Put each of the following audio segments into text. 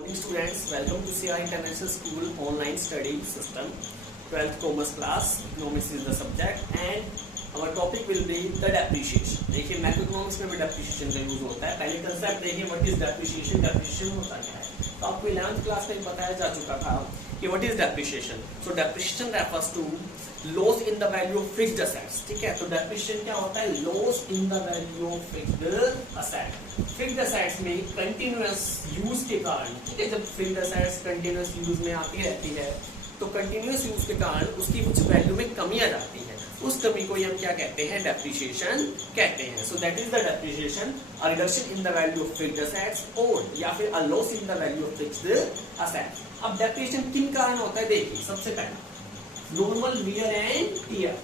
Morning students, welcome to CR International School online study system. 12th commerce class, economics is the subject and our topic will be the depreciation. देखिए macroeconomics में भी depreciation का use होता है. पहले concept देखिए what is depreciation. Depreciation होता क्या है? तो आपको 11th क्लास में बताया जा चुका था कि what is depreciation. So depreciation refers to loss in the value of fixed assets. ठीक है, तो depreciation क्या होता है? Loss in the value of fixed asset. Fixed assets में कंटिन्यूअस यूज के कारण, ठीक है, जब फिक्स्ड असेट्स कंटिन्यूअस यूज में आती रहती है तो कंटिन्यूअस यूज के कारण उसकी कुछ वैल्यू में कमी आ जाती है. उस कमी को हम क्या कहते हैं? डेप्रिसिएशन कहते हैं. So that is the depreciation, a reduction in the value of fixed assets और या फिर a loss in the value of fixed assets. अब डेप्रिसिएशन किन कारण होता है? देखिए सबसे पहला normal wear and tear.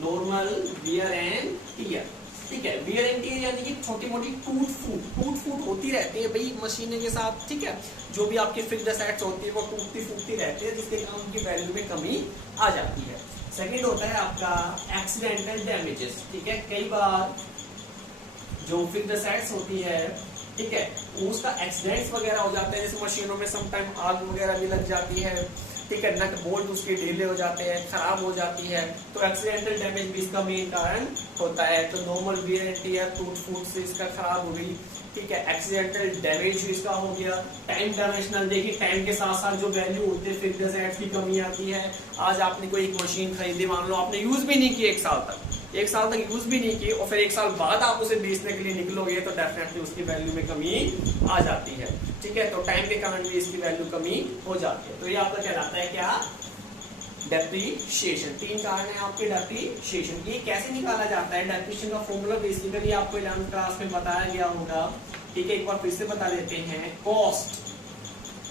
Normal wear and tear, ठीक है. वियर एंड टियर यानी कि छोटी मोटी टूट फूट होती रहती है भाई मशीन के साथ, ठीक है. जो भी आपके फिक्स्ड असेट्स होती है वो टूटती फूटती रहती है जिसके कारण उनकी वैल्यू में कमी आ जाती है. सेकंड होता है आपका एक्सीडेंटल डैमेजेस. ठीक है, कई बार जो फिक्स्ड असेट्स होती है, ठीक है, उसका एक्सीडेंट्स वगैरह हो जाते हैं. जैसे मशीनों में समटाइम आग वगैरह भी लग जाती है, ठीक है, नट बोल्ट उसके ढीले हो जाते हैं, खराब हो जाती है, तो एक्सीडेंटल डैमेज भी इसका मेन कारण होता है. तो नॉर्मल वियर एंड टियर टूट फूट से इसका खराब हो गई, ठीक है. एक्सीडेंटल डैमेज इसका हो गया. टाइम डायमेंशनल, देखिए टाइम के साथ साथ जो वैल्यू होते हैं फिक्स्ड असेट्स की कमी आती है. आज आपने कोई एक मशीन खरीदी, मान लो आपने यूज भी नहीं की एक साल तक यूज भी नहीं की और फिर एक साल बाद आप उसे बेचने के लिए निकलोगे तो डेफिनेटली उसकी वैल्यू में कमी आ जाती है, ठीक है. तो टाइम के कारण भी इसकी वैल्यू कमी हो जाती है. तो ये आपका कहलाता है क्या? डेप्रिसिएशन. तीन कारण है आपके डेप्रिसिएशन. ये कैसे निकाला जाता है? डेप्रिसिएशन का फॉर्मूला बेसिकली आपको 11th क्लास में बताया गया होगा, ठीक है. एक बार फिर से बता देते हैं. कॉस्ट,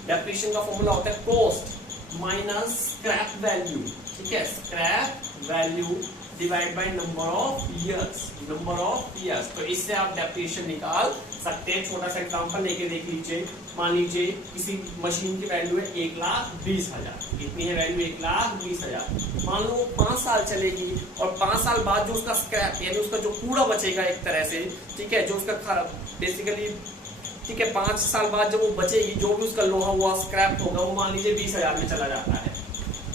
डेप्रिसिएशन का फॉर्मूला होता है कॉस्ट माइनस स्क्रैप वैल्यू, ठीक है. Scrap value divide by number of years. तो इससे आप डेप्रिसिएशन निकाल सकते हैं. छोटा सा एग्जांपल लेके देख लीजिए. मान लीजिए किसी मशीन की वैल्यू है 1,20,000. कितनी है वैल्यू? 1,20,000. मान लो 5 साल चलेगी और 5 साल बाद जो उसका स्क्रैप यानी उसका जो कूड़ा बचेगा एक तरह से, ठीक है, जो उसका खराब बेसिकली, ठीक है, 5 साल बाद जब वो बचेगी, जो भी उसका लोहा हुआ स्क्रैप होगा वो मान लीजिए 20,000 में चला जाता है,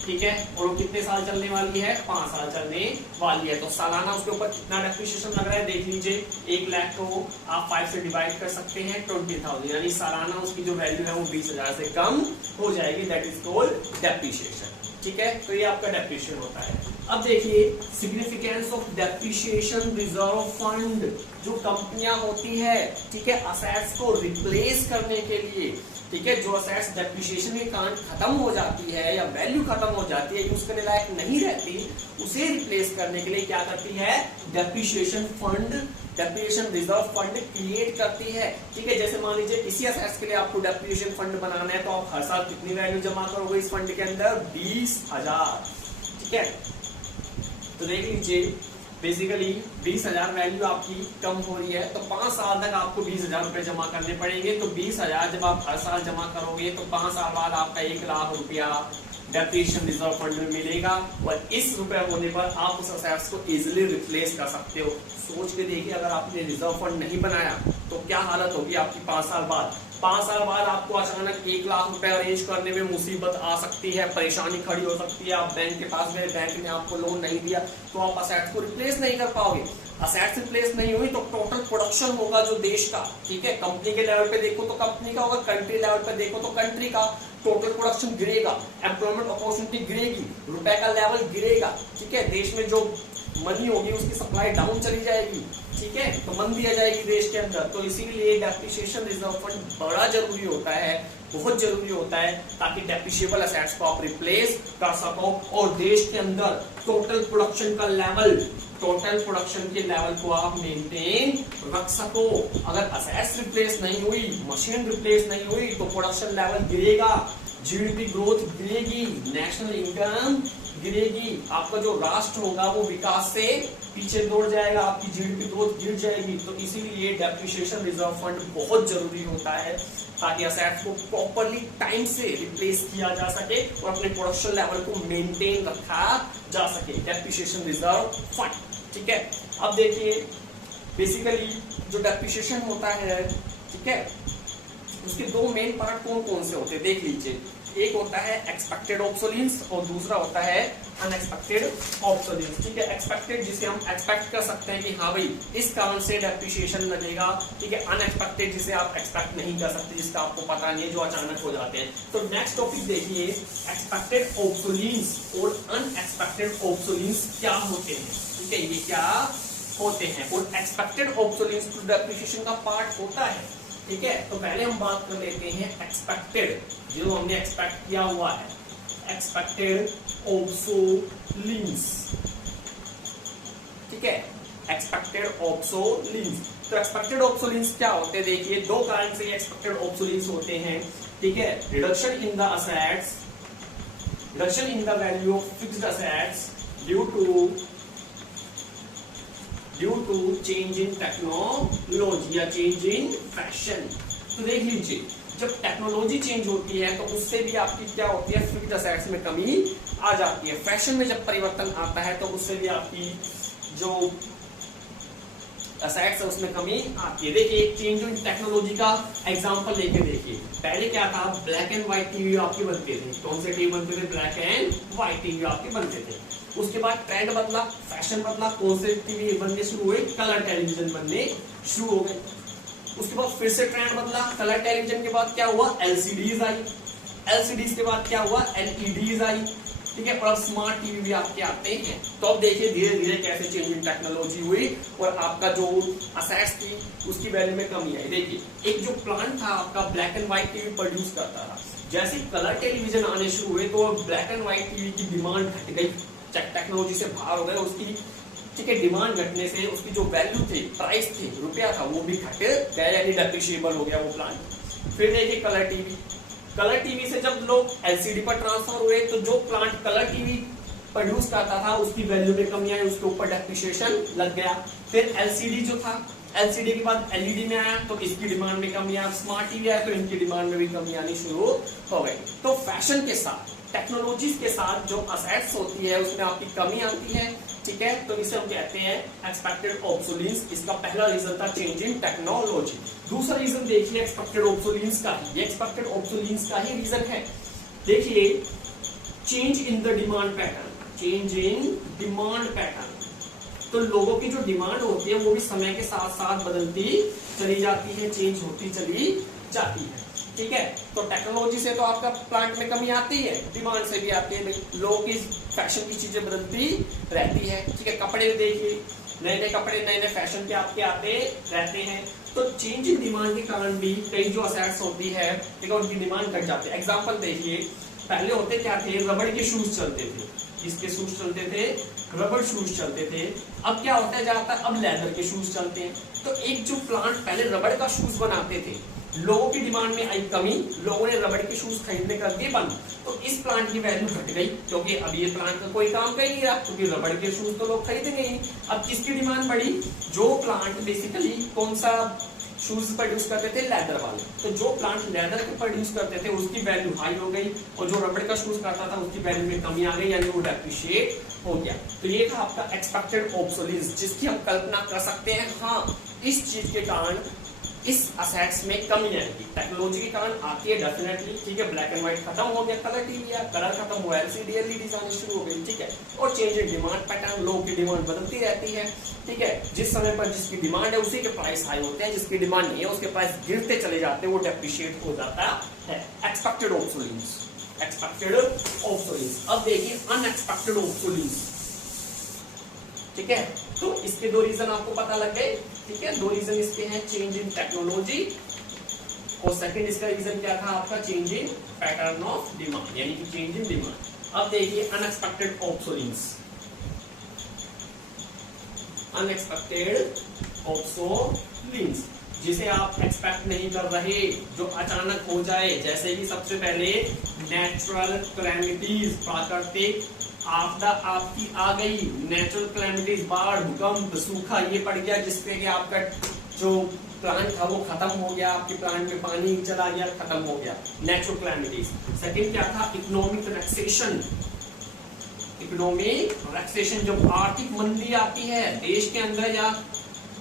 ठीक है. और वो कितने साल चलने वाली है? 5 साल चलने वाली है. तो सालाना उसके ऊपर कितना डेप्रिसिएशन लग रहा है देख लीजिए. 1 लाख को आप 5 से डिवाइड कर सकते हैं 20,000, यानी सालाना उसकी जो वैल्यू है वो 20,000 से कम हो जाएगी. दैट इज कॉल्ड डेप्रिसिएशन, ठीक है. तो ये आपका डेप्रिसिएशन होता है. अब देखिए significance of depreciation reserve fund. जो कंपनियां होती है, ठीक है, असेट्स को रिप्लेस करने के लिए, ठीक है, जो असेट्स डेप्रिसिएशन के कारण खत्म हो जाती है या वैल्यू खत्म हो जाती है, यूज करने लायक नहीं रहती, उसे रिप्लेस करने के लिए क्या करती है? Depreciation fund, depreciation reserve fund create करती है, ठीक है. जैसे मान लीजिए किसी असेट्स के लिए आपको डेप्रिसिएशन फंड बनाना है तो आप हर साल कितनी वैल्यू जमा करोगे इस फंड के अंदर? 20,000, ठीक है. तो देख लीजिए बेसिकली 20,000 वैल्यू आपकी कम हो रही है तो 5 साल तक आपको 20,000 रुपए जमा करने पड़ेंगे. तो 20,000 जब आप हर साल जमा करोगे तो 5 साल बाद आपका 1 लाख रुपया डेप्रिसिएशन रिजर्व फंड में मिलेगा और इस रुपए होने पर आप उस असेट्स को इजीली रिप्लेस कर सकते हो. सोच के देखिए अगर आपने रिजर्व फंड नहीं बनाया तो क्या हालत होगी आपकी 5 साल बाद. 5 साल बाद आपको अचानक 1 लाख रुपए अरेंज करने में मुसीबत आ सकती है, परेशानी खड़ी हो सकती है. आप बैंक के पास गए, बैंक ने आपको लोन नहीं दिया तो आप असेट्स को रिप्लेस नहीं कर पाओगे. असेट्स रिप्लेस नहीं हुई तो टोटल प्रोडक्शन होगा जो देश का, ठीक है, कंपनी के लेवल पे देखो तो कंपनी का होगा, कंट्री लेवल पे देखो तो कंट्री का टोटल प्रोडक्शन गिरेगा, एम्प्लॉयमेंट अपॉर्चुनिटी गिरेगी, रुपए का लेवल गिरेगा, ठीक है. देश में जो मनी होगी उसकी सप्लाई डाउन चली जाएगी, ठीक है, तो मंदी आ जाएगी देश के अंदर. तो इसीलिए डेप्रिसिएशन रिजर्व फंड बड़ा जरूरी होता है, बहुत जरूरी होता है, ताकि डेप्रिसिएबल असेट्स को आप रिप्लेस कर सको और देश के अंदर टोटल प्रोडक्शन के लेवल को आप मेंटेन रख सको. अगर असेट्स रिप्लेस नहीं हुई, मशीन रिप्लेस नहीं हुई तो प्रोडक्शन लेवल गिरेगा, जीडीपी ग्रोथ गिरेगी, नेशनल इनकम गिरेगी, आपका जो राष्ट्र होगा वो विकास से पीछे दौड़ जाएगा, आपकी जीडीपी ग्रोथ गिर जाएगी. तो इसीलिए डेप्रिसिएशन रिजर्व फंड बहुत जरूरी होता है ताकि असेट्स को प्रॉपर्ली टाइम से रिप्लेस किया जा सके और अपने प्रोडक्शन लेवल को मेंटेन रखा जा सके. डेप्रिसिएशन रिजर्व फंड, ठीक है. अब देखिए बेसिकली जो डेप्रिसिएशन होता है, ठीक है, उसके दो मेन पार्ट कौन कौन से होते हैं देख लीजिए। एक होता है एक्सपेक्टेड ऑब्सोलेंस और दूसरा होता है अनएक्सपेक्टेड ऑब्सोलेंस। ठीक है, एक्सपेक्टेड जिसे हम एक्सपेक्ट कर सकते हैं कि हाँ भाई इस कारण से डेप्रिसिएशन लगेगा। ठीक है, अनएक्सपेक्टेड जिसे आप एक्सपेक्ट नहीं कर सकते, जिसका आपको पता नहीं है, जो अचानक हो जाते हैं। तो नेक्स्ट टॉपिक देखिए, एक्सपेक्टेड ऑब्सोलेंस और अनएक्सपेक्टेड ऑब्सोलेंस क्या होते हैं। ठीक है, ये क्या होते हैं। और एक्सपेक्टेड ऑब्सोलेंस तो डेप्रिसिएशन का पार्ट होता है। ठीक है, तो पहले हम बात कर लेते हैं एक्सपेक्टेड, जो हमने एक्सपेक्ट किया हुआ है, एक्सपेक्टेड ऑब्सोलेंस। ठीक है, एक्सपेक्टेड ऑब्सोलेंस। तो एक्सपेक्टेड ऑब्सोलेंस क्या होते हैं देखिए, दो कारण से एक्सपेक्टेड ऑब्सोलेंस होते हैं। ठीक है, reduction in the assets, reduction in the value of fixed assets due to change in technology या चेंज इन फैशन। तो देख लीजिए, जब टेक्नोलॉजी चेंज होती है तो उससे भी आपकी क्या होती है, फिक्स्ड असेट्स में कमी आ जाती है। फैशन में जब परिवर्तन आता है तो उससे भी आपकी जो असेट्स है उसमें कमी आती है। देखिए, एक चेंज इन टेक्नोलॉजी का एग्जांपल लेके देखिए। पहले क्या था, ब्लैक एंड व्हाइट टीवी आपके बनते थे। कौन से टीवी बनते थे, ब्लैक एंड व्हाइट टीवी आपके बनते थे। उसके बाद ट्रेंड बदला, फैशन बदला, कौन से टीवी बनने शुरू हुए, कलर टेलीविजन बनने शुरू हो गए। उसके बाद फिर से ट्रेंड बदला, कलर टेलीविजन के बाद क्या हुआ, एलसीडीज आई, एलसीडीज के बाद क्या हुआ, एलईडीज आई। ठीक है, और अब स्मार्ट टीवी भी आपके आते हैं। तो अब देखिए धीरे धीरे कैसे चेंज इन टेक्नोलॉजी हुई और आपका जो असेट्स थी उसकी वैल्यू में कमी आई। देखिए, एक जो प्लांट था आपका black and white TV produce करता था, जैसे कलर टेलीविजन आने शुरू हुए तो ब्लैक एंड व्हाइट टीवी की डिमांड घट गई, टेक्नोलॉजी से बाहर हो गए उसकी। ठीक है, डिमांड घटने से उसकी जो वैल्यू थी, प्राइस थी, रुपया था, वो भी घट गया, यानी डेप्रिशिएबल हो गया वो प्लांट। फिर देखिए कलर टीवी, कलर टीवी से जब लोग एलसीडी पर ट्रांसफर हुए तो जो प्लांट कलर टीवी प्रोड्यूस करता था उसकी वैल्यू में कमी आई, उसके ऊपर डेप्रिसिएशन लग गया। फिर एलसीडी जो था, एलसीडी के बाद एलईडी में आया तो इसकी डिमांड में कमी आई, स्मार्ट टीवी आया तो इनकी डिमांड में भी कमी आनी शुरू हो गई। तो फैशन के साथ, टेक्नोलॉजी के साथ जो असेट्स होती है उसमें आपकी कमी आती है। ठीक है, तो इसे हम कहते हैं एक्सपेक्टेड ऑब्सोलेंस। इसका पहला रीजन था चेंज इन टेक्नोलॉजी। दूसरा रीजन देखिए एक्सपेक्टेड ऑब्सोलेंस का ही, एक्सपेक्टेड ऑब्सोलेंस का ही रीजन है। देखिए, change in the demand pattern, change in demand pattern. तो लोगों की जो डिमांड होती है वो भी समय के साथ साथ बदलती चली जाती है, चेंज होती चली जाती है। ठीक है, तो टेक्नोलॉजी से तो आपका प्लांट में कमी आती है, डिमांड से भी आती है भाई, लोगों की फैशन की चीजें बदलती रहती है। ठीक है, कपड़े देखिए, नए नए कपड़े नए नए फैशन के आपके आते रहते हैं। तो चेंज इन डिमांड के कारण भी कई जो असेट्स होती है, ठीक है, उनकी डिमांड घट जाती है। एग्जाम्पल देखिए, पहले होते क्या थे, रबड़ के शूज चलते थे, किसके शूज चलते थे, रबड़ शूज चलते थे। अब क्या होता है ज्यादातर, अब लेदर के शूज चलते हैं। तो एक जो प्लांट पहले रबड़ का शूज बनाते थे, लोगों की डिमांड में आई कमी, लोगों ने रबड़ के शूज खरीदने कर दिए बंद, तो इस प्लांट की वैल्यू घट गई, क्योंकि अब ये प्लांट का कोई काम कर ही नहीं रहा, क्योंकि रबड़ के शूज तो लोग खरीदेंगे ही। अब किसकी डिमांड बढ़ी, जो प्लांट बेसिकली कौन सा शूज प्रोड्यूस करते थे, लेदर वाले। तो जो प्लांट लेदर के प्रोड्यूस करते थे उसकी वैल्यू हाई हो गई, और जो रबड़ का शूज करता था उसकी वैल्यू में कमी आ गई, यानी वो डेप्रिशिएट हो गया। तो ये था आपका एक्सपेक्टेड ऑब्सोलेंस, जिसकी हम कल्पना कर सकते हैं, हाँ इस चीज के कारण इस असेट्स में कमी आएगी, टेक्नोलॉजी के कारण आती है डेफिनेटली। ठीक है, ब्लैक एंड व्हाइट खत्म हो गया, कलर टीवी या कलर खत्म हुआ, एलसीडी एलईडी आने शुरू हो गई। ठीक है, और चेंज इन डिमांड पैटर्न, लोगों की डिमांड बदलती रहती है। ठीक है, जिस समय पर जिसकी डिमांड है उसी के प्राइस हाई होते हैं, जिसकी डिमांड नहीं है उसके प्राइस गिरते चले जाते हैं, वो डेप्रिशिएट हो जाता है। Expected obsolescence, expected obsolescence. अब देखिए अनएक्सपेक्टेड ऑब्सोलेंस। ठीक है, तो इसके दो रीजन आपको पता लग गए। ठीक है, दो रीजन इसके हैं, चेंज इन टेक्नोलॉजी, और सेकंड इसका रीजन क्या था आपका, change in pattern of demand, यानी कि चेंज इन डिमांड। अब देखिए अनएक्सपेक्टेड ऑब्सोलेंस, अनएक्सपेक्टेड ऑब्सोलेंस, जिसे आप एक्सपेक्ट नहीं कर रहे, जो अचानक हो जाए। जैसे कि सबसे पहले नेचुरल कैलेमिटीज, प्राकृतिक आपदा आपकी आ गई, नेचुरल कैलेमिटीज, बाढ़, भूकंप, सूखा ये पड़ गया, जिससे कि आपका जो प्लांट था वो खत्म हो गया, आपके प्लांट में पानी चला गया, खत्म हो गया, नेचुरल कैलेमिटीज। सेकंड क्या था, इकोनॉमिक रिलैक्सेशन, इकोनॉमिक रिलैक्सेशन, जब आर्थिक मंदी आती है देश के अंदर या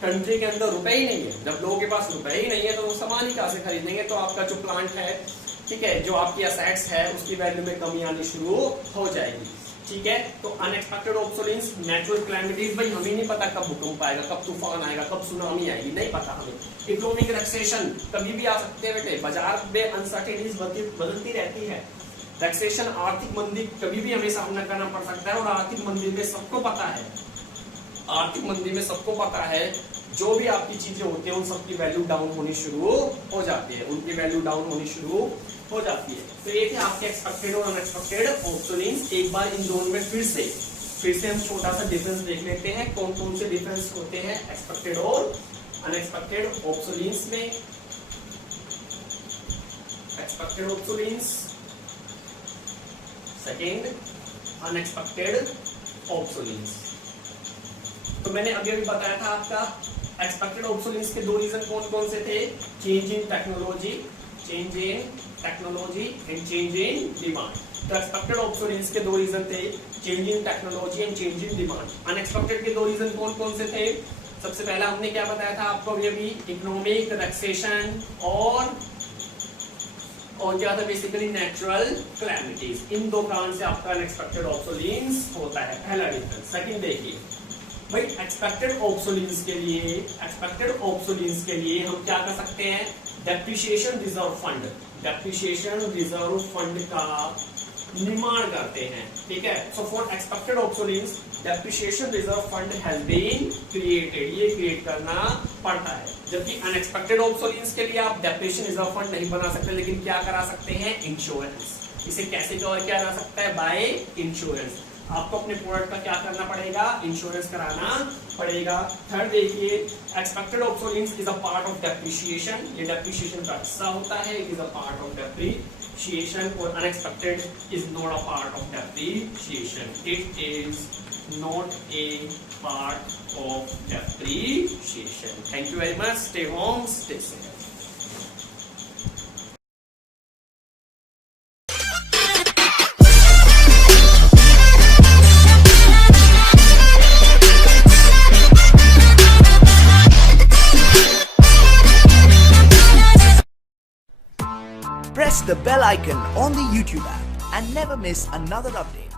कंट्री के अंदर रुपए ही नहीं है, जब लोगों के पास रुपए ही नहीं है तो वो सामान ही कहां से खरीदेंगे। तो आपका जो प्लांट है, ठीक है, जो आपकी असेट्स है उसकी वैल्यू में कमी आनी शुरू हो जाएगी। ठीक है, तो अनएक्सपेक्टेड ऑब्सोलेंस, नेचुरल कैलेमिटीज, भाई हमें नहीं पता कब भूकंप आएगा, कब तूफान आएगा, कब सुनामी आएगी, नहीं पता हमें। इकोनॉमिक रिसेशन कभी भी आ सकते हैं बेटे, बाजार में अनसर्टेनिटीज बदलती रहती है। रिसेशन, आर्थिक मंदी कभी भी हमें सामना करना पड़ सकता है, और आर्थिक मंदी में सबको पता है, आर्थिक मंदी में सबको पता है जो भी आपकी चीजें होती हैं उन सबकी वैल्यू डाउन होनी शुरू हो जाती है, उनकी वैल्यू डाउन होनी शुरू हो जाती है। तो ये थे आपके एक्सपेक्टेड और अनएक्सपेक्टेड ऑब्सोलेंस। एक बार इन दोनों में फिर से हम छोटा सा डिफरेंस देख लेते हैं, कौन कौन से डिफरेंस होते हैं एक्सपेक्टेड और अनएक्सपेक्टेड ऑब्सोलेंस में। Expected obsolescence, second unexpected obsolescence. तो मैंने अभी बताया था आपका एक्सपेक्टेड ऑब्सोलेंस के दो रीजन कौन कौन से थे, change in technology and change in demand. तो एक्सपेक्टेड ऑब्सोलेंस के दो रीजन थे, change in technology and change in demand. Unexpected के दो रीजन कौन कौन से थे, सबसे पहला हमने क्या बताया था आपको अभी, इकोनॉमिक रिसेशन और क्या था बेसिकली नेचुरल कैलेमिटीज। इन दो कारण से आपका अनएक्सपेक्टेड ऑब्सोलेंस होता है, पहला डिफरेंस। सेकंड देखिए भाई, एक्सपेक्टेड ऑब्सोलेंस के लिए हम क्या कर सकते हैं, डेप्रिसिएशन रिजर्व फंड का निर्माण करते हैं। ठीक है, so for expected obsolescence depreciation reserve fund has been created, ये क्रिएट करना पड़ता है। जबकि अनएक्सपेक्टेड ऑब्सोलेंस के लिए आप डेप्रिसिएशन रिजर्व फंड नहीं बना सकते, लेकिन क्या करा सकते हैं, इंश्योरेंस। इसे कैसे कवर किया जा सकता है, बाय इंश्योरेंस। आपको अपने प्रोडक्ट का क्या करना पड़ेगा, इंश्योरेंस कराना पड़ेगा। थर्ड देखिए, expected obsolescence is a part of depreciation, ये डेप्रिसिएशन का हिस्सा होता है, it is a part of depreciation. और unexpected is not a part of depreciation, it is not a part of depreciation. Thank you very much, stay home, stay safe. Press the bell icon on the YouTube app and never miss another update.